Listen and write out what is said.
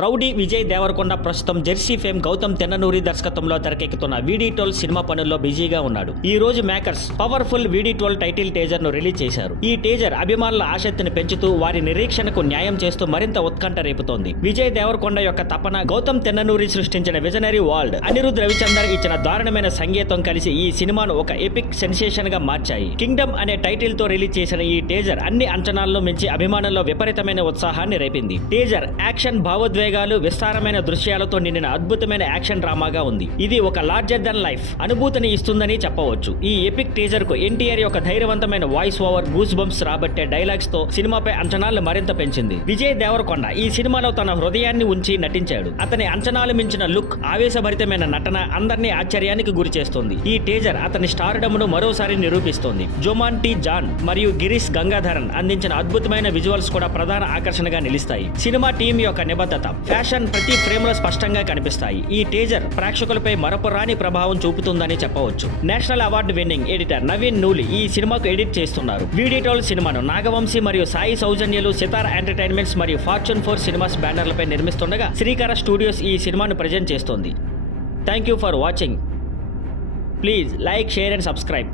Rowdy Vijay Devarakonda ప్రస్తుతం Jersey fame Gautam Tinnanuri దర్శకత్వంలో తెరకెక్కుతున్న VD12 సినిమా పనుల్లో బిజీగా ఉన్నాడు. ఈ రోజు makers powerful VD12 title teaser ను రిలీజ్ చేశారు. ఈ టీజర్ అభిమానుల ఆసక్తిని పెంచుతూ వారి నిరీక్షణకు న్యాయం చేస్తూ మరింత ఉత్కంఠ రేపుతోంది. విజయ్ దేవరకొండ యొక్క తపన, గౌతమ్ తెన్ననూరి సృష్టించిన విజనరీ వరల్డ్, అనిరుద్ రవిచందర్ ఇచ్చిన దారుణమైన సంగీతం కలిసి ఈ సినిమాను ఒక ఎపిక్ సెన్సేషన్ గా మార్చాయి. కింగ్డమ్ అనే టైటిల్ తో రిలీజ్ చేసిన ఈ టీజర్ అన్ని అంచనాలను మించి అభిమానుల్లో విపరీతమైన ఉత్సాహాన్ని రేపింది. టీజర్ యాక్షన్, భావోద్వేగాలు, విస్తారమైన దృశ్యాలతో నిండిన అద్భుతమైన యాక్షన్ డ్రామాగా ఉంది. ఇది ఒక లార్జర్ దెన్ లైఫ్ అనుభూతిని ఇస్తుందని చెప్పవచ్చు. ఈ ఎపిక్ టీజర్ కు ఎన్టీఆర్ యొక్క ధైర్యవంతమైన వాయిస్ ఓవర్, గూస్ బంప్స్ రాబట్టే డైలాగ్స్ తో సినిమాపై అంచనాలు మరింత పెంచింది. విజయ్ దేవరకొండ ఈ సినిమాలో తన హృదయాన్ని ఉంచి నటించాడు. అతని అంచనాలు మించిన లుక్, ఆవేశభరితమైన నటన అందరినీ ఆశ్చర్యానికి గురి చేస్తుంది. ఈ టీజర్ అతని స్టార్డమ్ను మరోసారి నిరూపిస్తోంది. జొమాన్ టీ జాన్ మరియు గిరీష్ గంగాధరన్ అందించిన అద్భుతమైన విజువల్స్ కూడా ప్రధాన ఆకర్షణగా నిలుస్తాయి. సినిమా టీం యొక్క నిబద్ధత, ఫ్యాషన్ ప్రతి ఫ్రేమ్ లో స్పష్టంగా కనిపిస్తాయి. ఈ టీజర్ ప్రేక్షకులపై మరపురాని ప్రభావం చూపుతుందని చెప్పవచ్చు. National award winning editor Naveen Nooli ఈ సినిమాకు ఎడిట్ చేస్తున్నారు. VD12 సినిమాను నాగవంశీ మరియు సాయి సౌజన్యలు, సితార్ ఎంటర్టైన్మెంట్స్ మరియు ఫార్చ్యూన్ 4 సినిమాస్ బ్యానర్లపై నిర్మిస్తుండగా శ్రీకర స్టూడియోస్ ఈ సినిమాను ప్రజెంట్ చేస్తోంది. Thank you for watching. Please like, share and subscribe.